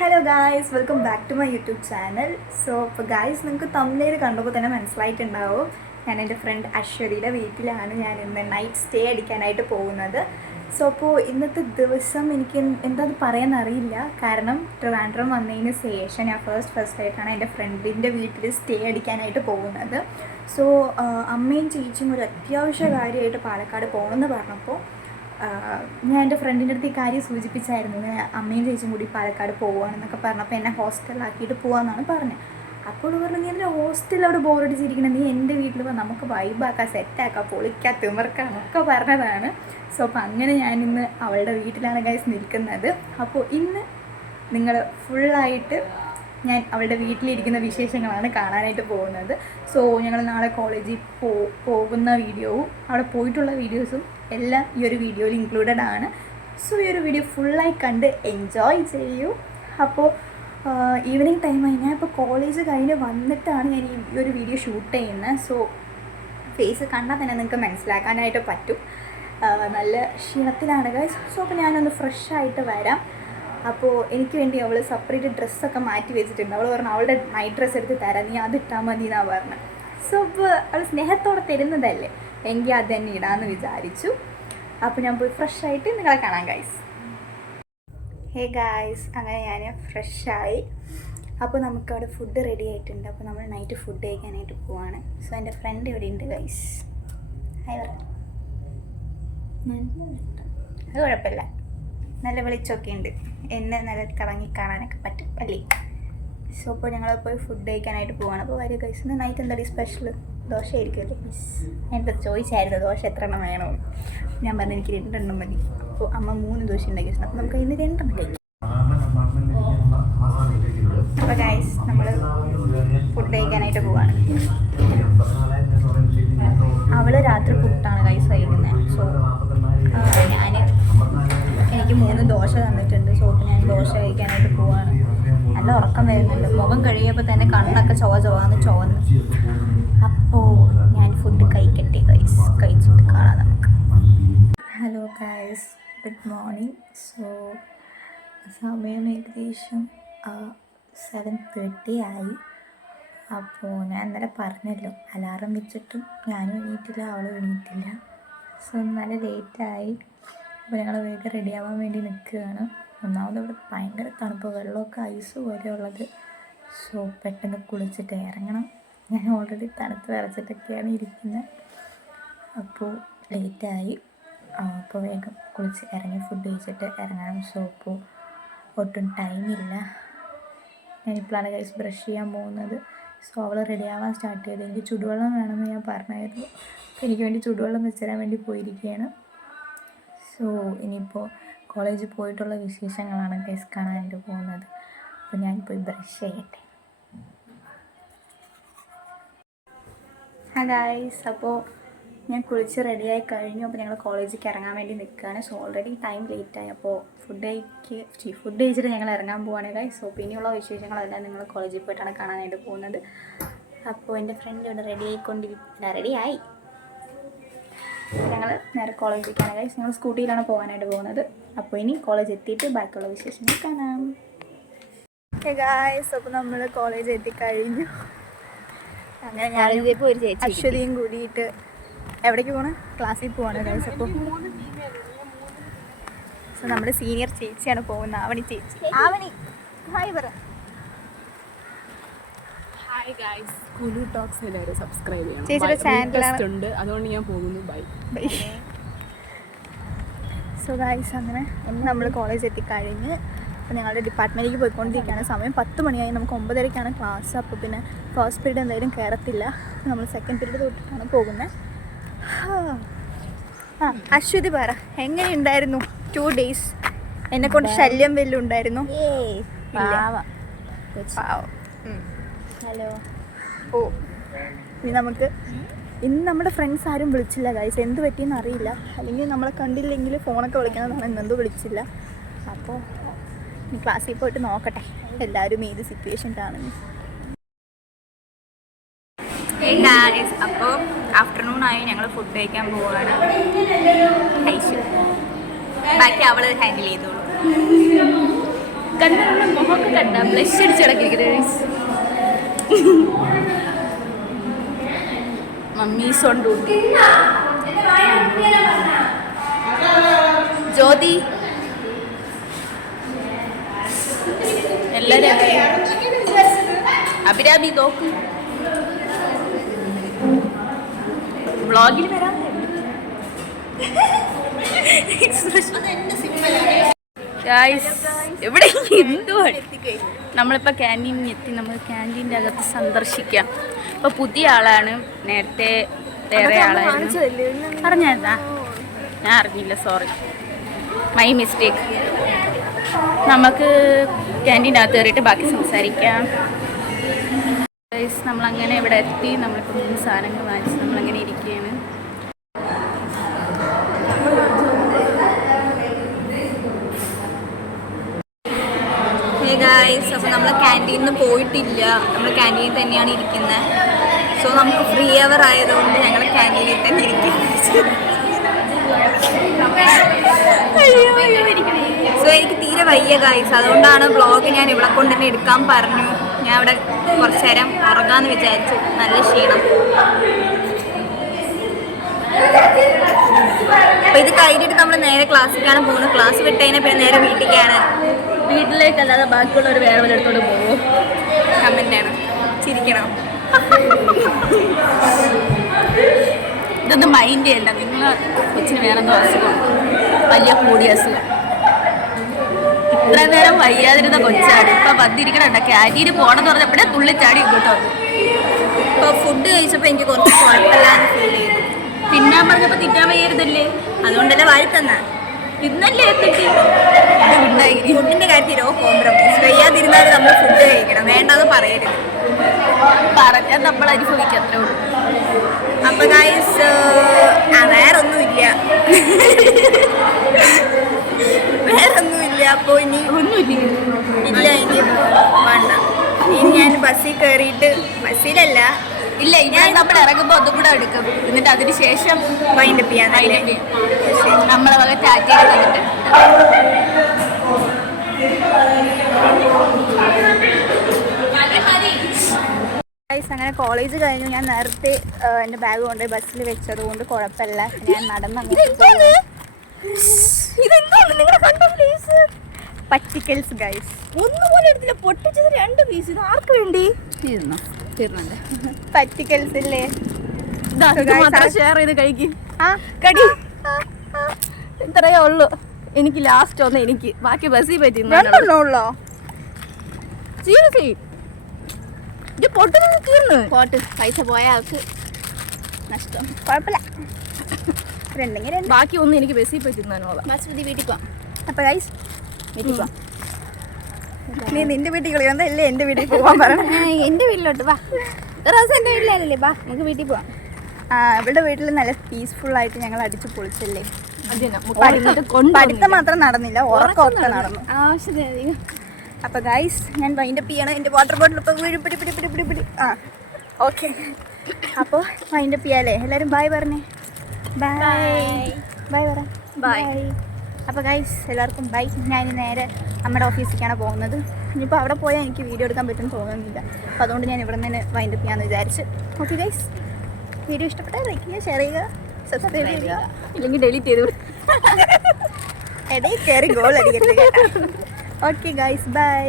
Hello guys, welcome back to my YouTube channel. So ഇപ്പോൾ guys, നിങ്ങൾക്ക് തമ്മിൽ കണ്ടപ്പോൾ തന്നെ മനസ്സിലായിട്ടുണ്ടാവും ഞാൻ എൻ്റെ ഫ്രണ്ട് അശ്വതിയുടെ വീട്ടിലാണ് ഞാൻ ഇന്ന് നൈറ്റ് സ്റ്റേ അടിക്കാനായിട്ട് പോകുന്നത്. സോ അപ്പോൾ ഇന്നത്തെ ദിവസം എനിക്ക് എന്താണെന്ന് പറയാൻ അറിയില്ല. കാരണം ട്രിവാൻഡ്രം വന്നതിന് ശേഷം ഞാൻ ഫസ്റ്റ് ആയിട്ടാണ് എൻ്റെ ഫ്രണ്ടിൻ്റെ വീട്ടിൽ സ്റ്റേ അടിക്കാനായിട്ട് പോകുന്നത്. സോ അമ്മയും ചേച്ചിയും ഒരു അത്യാവശ്യ കാര്യമായിട്ട് പാലക്കാട് പോകണമെന്ന് പറഞ്ഞപ്പോൾ ഞാൻ എൻ്റെ ഫ്രണ്ടിൻ്റെ അടുത്ത് ഈ കാര്യം സൂചിപ്പിച്ചായിരുന്നു. ഇങ്ങനെ അമ്മയും ചേച്ചിയും കൂടി പാലക്കാട് പോവുകയാണെന്നൊക്കെ പറഞ്ഞപ്പോൾ എന്നെ ഹോസ്റ്റലിലാക്കിയിട്ട് പോകാമെന്നാണ് പറഞ്ഞത്. അപ്പോൾ പറഞ്ഞു, നീ എൻ്റെ ഹോസ്റ്റലിൽ അവിടെ ബോറടിച്ചിരിക്കണം, നീ എൻ്റെ വീട്ടിൽ പോകാൻ നമുക്ക് വൈബാക്കാം, സെറ്റാക്കാം, പൊളിക്കാം, തിമിർക്കാം എന്നൊക്കെ പറഞ്ഞതാണ്. സോ അപ്പോൾ അങ്ങനെ ഞാനിന്ന് അവളുടെ വീട്ടിലാണ് ഗൈസ് നിൽക്കുന്നത്. അപ്പോൾ ഇന്ന് നിങ്ങൾ ഫുള്ളായിട്ട് ഞാൻ അവളുടെ വീട്ടിലിരിക്കുന്ന വിശേഷങ്ങളാണ് കാണാനായിട്ട് പോകുന്നത്. സോ ഞങ്ങൾ നാളെ കോളേജിൽ പോകുന്ന വീഡിയോവും അവിടെ പോയിട്ടുള്ള വീഡിയോസും എല്ലാം ഈ ഒരു വീഡിയോയിൽ ഇൻക്ലൂഡഡ് ആണ്. സോ ഈ ഒരു വീഡിയോ ഫുള്ളായി കണ്ട് എൻജോയ് ചെയ്യൂ. അപ്പോൾ ഈവനിങ് ടൈമായി, ഞാൻ ഇപ്പോൾ കോളേജ് കഴിഞ്ഞ് വന്നിട്ടാണ് ഞാൻ ഈ ഒരു വീഡിയോ ഷൂട്ട് ചെയ്യുന്നത്. സോ ഫേസ് കണ്ടാൽ തന്നെ നിങ്ങൾക്ക് മനസ്സിലാക്കാനായിട്ട് പറ്റും, നല്ല ക്ഷീണത്തിലാണ് ഗൈസ്. സോ അപ്പോൾ ഞാനൊന്ന് ഫ്രഷായിട്ട് വരാം. അപ്പോൾ എനിക്ക് വേണ്ടി അവൾ സെപ്പറേറ്റ് ഡ്രസ്സൊക്കെ മാറ്റി വെച്ചിട്ടുണ്ട്. അവൾ പറഞ്ഞു അവളുടെ നൈറ്റ് ഡ്രസ്സ് എടുത്ത് തരാം, നീ അത് ഇട്ടാൽ മതി എന്നാണ് പറഞ്ഞത്. സോ അപ്പോൾ അവൾ സ്നേഹത്തോടെ തരുന്നതല്ലേ, എങ്കിൽ അത് തന്നെ ഇടാമെന്ന് വിചാരിച്ചു. അപ്പോൾ ഞാൻ പോയി ഫ്രഷായിട്ട് നിങ്ങളെ കാണാം ഗൈസ്. ഹേ ഗൈസ്, അങ്ങനെ ഞാൻ ഫ്രഷായി. അപ്പോൾ നമുക്കവിടെ ഫുഡ് റെഡി ആയിട്ടുണ്ട്. അപ്പോൾ നമ്മൾ നൈറ്റ് ഫുഡ് കഴിക്കാനായിട്ട് പോവാണ്. സോ എൻ്റെ ഫ്രണ്ട് ഇവിടെ ഉണ്ട് ഗൈസ്. ഹായ് പറ. അത് കുഴപ്പമില്ല, നല്ല വെളിച്ചമൊക്കെ ഉണ്ട്, എന്നെ നല്ല കറങ്ങി കാണാനൊക്കെ പറ്റും അല്ലേ. സോ അപ്പോൾ ഞങ്ങൾ പോയി ഫുഡ് കഴിക്കാനായിട്ട് പോവാണ്. അപ്പോൾ വരിക ഗൈസ്. ഇന്ന് നൈറ്റ് എന്തായാലും സ്പെഷ്യൽ ദോശ ആയിരിക്കുമല്ലേ മിസ്. ഞാനിപ്പോൾ ചോദിച്ചായിരുന്നു ദോശ എത്ര എണ്ണം വേണമെന്ന്. ഞാൻ പറഞ്ഞു എനിക്ക് 2 എണ്ണം മതി. അപ്പോൾ അമ്മ 3 ദോശ ഉണ്ടാക്കി വെച്ചു. അപ്പോൾ നമുക്ക് ഇന്ന് 2 എണ്ണം കഴിക്കാം. അപ്പോൾ ഗൈസ്, നമ്മൾ ഫുഡ് കഴിക്കാനായിട്ട് പോവാണ്. അവൾ രാത്രി പുട്ടാണ് ഗൈസ് കഴിക്കുന്നത്. സോ എനിക്ക് 3 ദോശ തന്നിട്ടുണ്ട്. സോ ഞാൻ ദോശ കഴിക്കാനായിട്ട് പോവാണ്. നല്ല ഉറക്കം വരുന്നുണ്ട്. മുഖം കഴിയുമ്പോൾ തന്നെ കണ്ണൊക്കെ ചൊവന്ന് ചുവന്ന്. അപ്പോൾ ഞാൻ ഫുഡ് കഴിക്കട്ടെ ഗൈസ്, കഴിച്ചിട്ട് കാണാം നമുക്ക്. Hello guys, good morning. So സമയം ഏകദേശം 7:30 ആയി. അപ്പോൾ ഞാൻ ഇന്നലെ പറഞ്ഞല്ലോ, അലാറം വെച്ചിട്ടും ഞാനും എണീറ്റില്ല, അവളും എണീറ്റില്ല. സോ നല്ല ലേറ്റായി. അപ്പോൾ ഞങ്ങൾ വേഗം റെഡിയാവാൻ വേണ്ടി നിൽക്കുകയാണ്. ഒന്നാമത് ഇവിടെ ഭയങ്കര തണുപ്പ്, വെള്ളമൊക്കെ ഐസ് പോലെ ഉള്ളത്. സോ പെട്ടെന്ന് കുളിച്ചിട്ട് ഇറങ്ങണം. ഞാൻ ഓൾറെഡി തണുത്ത് വിറച്ചിട്ടൊക്കെയാണ് ഇരിക്കുന്നത്. അപ്പോൾ ലേറ്റായി. അപ്പോൾ വേഗം കുളിച്ച് ഇറങ്ങി ഫുഡ് കഴിച്ചിട്ട് ഇറങ്ങണം. സോ അപ്പോൾ ഒട്ടും ടൈമില്ല. ഞാനിപ്പോഴാണ് ഗൈസ് ബ്രഷ് ചെയ്യാൻ പോകുന്നത്. സോ അവൾ റെഡിയാവാൻ സ്റ്റാർട്ട് ചെയ്ത്. എനിക്ക് ചുടുവെള്ളം വേണമെന്ന് ഞാൻ പറഞ്ഞായിരുന്നു. അപ്പോൾ എനിക്ക് വേണ്ടി ചുടുവെള്ളം വെച്ചുതരാൻ വേണ്ടി പോയിരിക്കുകയാണ്. സോ ഇനിയിപ്പോൾ കോളേജിൽ പോയിട്ടുള്ള വിശേഷങ്ങളാണ് ഗൈസ് കാണാനായിട്ട് പോകുന്നത്. അപ്പോൾ ഞാൻ പോയി ബ്രഷ് ചെയ്യട്ടെ. ഗൈസ്, അപ്പോൾ ഞാൻ കുളിച്ച് റെഡിയായി കഴിഞ്ഞു. അപ്പോൾ ഞങ്ങൾ കോളേജിലേക്ക് ഇറങ്ങാൻ വേണ്ടി നിൽക്കുകയാണ്. സോ ഓൾറെഡി ടൈം ലേറ്റായി. അപ്പോൾ ഫുഡ് കഴിച്ചിട്ട് ഞങ്ങൾ ഇറങ്ങാൻ പോവുകയാണ് ഗൈസ്. സോ പിന്നെയുള്ള വിശേഷങ്ങളെല്ലാം നിങ്ങൾ കോളേജിൽ പോയിട്ടാണ് കാണാനായിട്ട് പോകുന്നത്. അപ്പോൾ എൻ്റെ ഫ്രണ്ട് ഇവിടെ റെഡിയായി. ഞങ്ങൾ നേരെ കോളേജിലേക്കാണ് ഗൈസ്. ഞങ്ങൾ സ്കൂട്ടിയിലാണ് പോകാനായിട്ട് പോകുന്നത്. അപ്പോൾ ഇനി കോളേജ് എത്തിയിട്ട് ബാക്കിയുള്ള വിശേഷങ്ങൾ കാണാം. ഗൈസ്, അപ്പോൾ നമ്മൾ കോളേജ് എത്തിക്കഴിഞ്ഞു. അങ്ങനെ ഞാൻ അശ്വതിയും കൂടിയിട്ട് എവിടേക്ക് പോകണം, ക്ലാസ്സിൽ പോവാണ് ഗൈസ്. അപ്പോൾ സോ നമ്മുടെ സീനിയർ ചേച്ചിയാണ് പോകുന്നത്, ആവണി ചേച്ചി. ആവണി ഹായ് പറ. ഹായ് ഗൈസ്, കുലു ടോക്സ് എല്ലാവരും സബ്സ്ക്രൈബ് ചെയ്യണം. ചേച്ചിയുടെ ചാനലാണ് ഉണ്ട്, അതുകൊണ്ട് ഞാൻ പോകുന്നു. ബൈ. സോ ഗൈസ്, അങ്ങനെ നമ്മൾ കോളേജ് എത്തിക്കഴിഞ്ഞ് അപ്പോൾ ഞങ്ങളുടെ ഡിപ്പാർട്ട്മെൻറ്റിലേക്ക് പോയിക്കൊണ്ടിരിക്കുകയാണ്. സമയം 10 മണിയായി. നമുക്ക് 9:30ക്കാണ് ക്ലാസ്. അപ്പോൾ പിന്നെ ഫസ്റ്റ് പീരീഡ് എന്തായാലും കയറത്തില്ല. നമ്മൾ സെക്കൻഡ് പീരീഡ് തൊട്ടിട്ടാണ് പോകുന്നത്. അശ്വതി പറ, എങ്ങനെയുണ്ടായിരുന്നു 2 days? എന്നെക്കൊണ്ട് ശല്യം വല്ലതും ഉണ്ടായിരുന്നു? ഹലോ. ഓ ഇനി നമുക്ക് ഇന്ന് നമ്മുടെ ഫ്രണ്ട്സ് ആരും വിളിച്ചില്ല ഗൈസ്. എന്ത് പറ്റിയെന്ന് അറിയില്ല. അല്ലെങ്കിൽ നമ്മളെ കണ്ടില്ലെങ്കിൽ ഫോണൊക്കെ വിളിക്കണമെന്നാണ്, ഇന്നെന്തോ വിളിച്ചില്ല. അപ്പോൾ ഇനി ക്ലാസ്സിൽ പോയിട്ട് നോക്കട്ടെ എല്ലാവരും ഏത് സിറ്റുവേഷൻ കാണുന്നു. അപ്പോൾ ആഫ്റ്റർനൂണായി, ഞങ്ങൾ ഫുഡ് കഴിക്കാൻ പോവുകയാണ്. കഴിച്ചു, ബാക്കി അവൾ ഹാൻഡിൽ ചെയ്തോളൂ. കണ്ട മുഖമൊക്കെ കണ്ട ബ്ലഷ് അടിച്ച് കിടക്കിരിക്കുന്നത് മമ്മീസ് ഓൺ ഡ്യൂട്ടി. ജ്യോതി എല്ലാരും അഭിരാമി നോക്ക് വ്ളോഗിൽ വരാൻ ഇവിടെ എന്തുവാണ് നമ്മളിപ്പോൾ ക്യാൻറ്റീനിൽ എത്തി. നമ്മൾ ക്യാൻറ്റീൻ്റെ അകത്ത് സന്ദർശിക്കാം. ഇപ്പോൾ പുതിയ ആളാണ്, നേരത്തെ വേറെ ആളായിരുന്നു. അറിഞ്ഞായിരുന്നാ? ഞാൻ അറിഞ്ഞില്ല, സോറി, മൈ മിസ്റ്റേക്ക്. നമുക്ക് ക്യാൻറ്റീൻ്റെ അകത്ത് കയറിയിട്ട് ബാക്കി സംസാരിക്കാം. നമ്മളങ്ങനെ ഇവിടെ എത്തി. നമ്മളിപ്പോൾ 3 സാധനങ്ങൾ വാങ്ങിച്ച് നമ്മളങ്ങനെ ഇരിക്കുകയാണ്. അപ്പോൾ നമ്മൾ ക്യാൻറ്റീനിൽ പോയിട്ടില്ല, നമ്മൾ ക്യാൻറ്റീനിൽ തന്നെയാണ് ഇരിക്കുന്നത്. സോ നമുക്ക് ഫ്രീ അവർ ആയതുകൊണ്ട് ഞങ്ങൾ ക്യാൻറ്റീനിൽ തന്നെ ഇരിക്കുന്നത്. സോ എനിക്ക് തീരെ വയ്യ ഗൈസ്, അതുകൊണ്ടാണ് വ്ളോഗ് ഞാൻ ഇവിടെ കൊണ്ട് തന്നെ എടുക്കാൻ പറഞ്ഞു. ഞാൻ ഇവിടെ കുറച്ച് നേരം ഉറങ്ങാമെന്ന് വിചാരിച്ചു, നല്ല ക്ഷീണം. അപ്പോൾ ഇത് കഴിഞ്ഞിട്ട് നമ്മൾ നേരെ ക്ലാസ്സിലേക്കാണ് പോകുന്നത്. ക്ലാസ് വിട്ട് കഴിഞ്ഞാൽ പിന്നെ നേരെ വീട്ടിലേക്കാണ്. വീട്ടിലേക്കല്ലാതെ ബാക്കിയുള്ളവർ വേറെ വല്ലയിടത്തോട് പോകുമോ? കമൻ്റാണ്, ചിരിക്കണം. ഇതൊന്നും മൈൻഡ് ചെയ്യണ്ട. നിങ്ങൾ കൊച്ചിന് വേറെ എന്തോ അസുഖം, വലിയ കൂടിയ അസുഖം. ഇത്ര നേരം വയ്യാതിരുന്ന കൊച്ചാണ് ഇപ്പം വന്നിരിക്കണുണ്ട്. ക്യാൻറ്റീന് പോകണമെന്ന് പറഞ്ഞപ്പോഴേ തുള്ളിച്ചാടി ഇങ്ങോട്ട് വന്നു. ഇപ്പോൾ ഫുഡ് കഴിച്ചപ്പോൾ എനിക്ക് കുറച്ച് കുഴപ്പമില്ലാന്ന് ഫീൽ ചെയ്തു. തിന്നാൻ പറഞ്ഞപ്പോൾ തിന്നാൻ വയ്യരുതല്ലേ, അതുകൊണ്ടല്ലേ വായി തന്നെ ഇന്നല്ലേ എത്തിട്ട് ഫുഡിൻ്റെ കാര്യത്തിൽ കോംപ്രമൈസ്. വയ്യാതിരുന്നാൽ നമ്മൾ ഫുഡ് കഴിക്കണം, വേണ്ടെന്ന് പറയരുത്. പറഞ്ഞാൽ നമ്മൾ അനുഭവിക്കും, അത്രേ ഉള്ളൂ. അപ്പോൾ ഗൈസ് വേറൊന്നുമില്ല. അപ്പോൾ ഇനി ഇല്ല, ഇനി വേണ്ട. ഇനി ഞാൻ ബസ്സിൽ കയറിയിട്ട്, ബസ്സിലല്ല, ഇല്ല, ഞാൻ നമ്മൾ ഇറങ്ങുമ്പോൾ ഒന്നും കൂടെ എടുക്കും. എന്നിട്ട് അതിന് ശേഷം വൈൻഡപ്പ് ചെയ്യാൻ നമ്മളെ വക ടാറ്റയൊക്കെ തന്നിട്ട് അങ്ങനെ കോളേജ് കഴിഞ്ഞു. ഞാൻ നേരത്തെ എൻ്റെ ബാഗ് കൊണ്ട് ബസ്സിൽ വെച്ചത് കൊണ്ട് കുഴപ്പമില്ല. ഞാൻ പറ്റിക്കൽസ് ഗൈസ്. ഒന്നുപോലെ എടുത്തില്ല, പൊട്ടിച്ചത് 2 പീസ്. ഇത് ആർക്ക് വേണ്ടി തീർന്നുണ്ട്? പറ്റിക്കൽസ് ഇല്ലേ, ഷെയർ ചെയ്ത് കഴിക്കും. കടി ഇത്രയേ ഉള്ളൂ. എനിക്ക് ലാസ്റ്റ് ഒന്ന്, എനിക്ക് ബാക്കി ബസ്സിൽ പറ്റി ഉള്ളോ? സീരിയസ്ലി ഇത് പൊട്ടുന്നത് തീർന്നു. പോട്ട്, പൈസ പോയ ആൾക്ക് നഷ്ടം. കുഴപ്പമില്ല, രണ്ടെങ്കിൽ ബാക്കി ഒന്നും എനിക്ക് ബസ്സിൽ പോയി തിന്നാനോളാം. ബസ് മതി, വീട്ടിൽ പോവാം. അപ്പോൾ ഗൈസ് വീട്ടിൽ പോവാം. നീ നിന്റെ വീട്ടിൽ കളിയുന്നത് അല്ലേ എൻ്റെ വീട്ടിൽ പോകാൻ പറഞ്ഞു. എൻ്റെ വീട്ടിലോട്ട് വാ, റോസ് എൻ്റെ വീട്ടിലല്ലേ, വാ നമുക്ക് വീട്ടിൽ പോവാം. ഇവിടെ വീട്ടിൽ നല്ല പീസ്ഫുള്ളായിട്ട് ഞങ്ങൾ അടിച്ച് പൊളിച്ചല്ലേ. പഠിത്തം മാത്രം നടന്നില്ല, ഉറക്കമൊക്കെ നടന്നു. ആവശ്യത്തിന്. അപ്പോൾ ഗൈസ് ഞാൻ വൈൻഡപ്പ് ചെയ്യണം. എൻ്റെ വാട്ടർ ബോട്ടിൽ ഇപ്പോൾ പിടി. ഓക്കെ, അപ്പോൾ വൈൻഡപ്പ് ചെയ്യാല്ലേ. എല്ലാവരും ബൈ പറഞ്ഞേ. ബൈ ബൈ പറ. ബൈ. അപ്പോൾ ഗൈസ് എല്ലാവർക്കും ബൈ. ഞാൻ നേരെ നമ്മുടെ ഓഫീസിലേക്കാണ് പോകുന്നത്. ഇനിയിപ്പോൾ അവിടെ പോയാൽ എനിക്ക് വീഡിയോ എടുക്കാൻ പറ്റുമെന്ന് തോന്നുന്നില്ല. അപ്പോൾ അതുകൊണ്ട് ഞാൻ ഇവിടെ നിന്ന് വൈൻഡപ്പ് ചെയ്യാമെന്ന് വിചാരിച്ച്. ഓക്കെ ഗൈസ്, വീഡിയോ ഇഷ്ടപ്പെട്ടാൽ ലൈക്ക് ചെയ്യുക, ഷെയർ ചെയ്യുക, സബ്സ്ക്രൈബ് ചെയ്യുക, ഇല്ലെങ്കിൽ ഡിലീറ്റ് ചെയ്തു ഇടയിൽ കയറി ഗോൾ അടിക്കരുത്. Okay guys, by.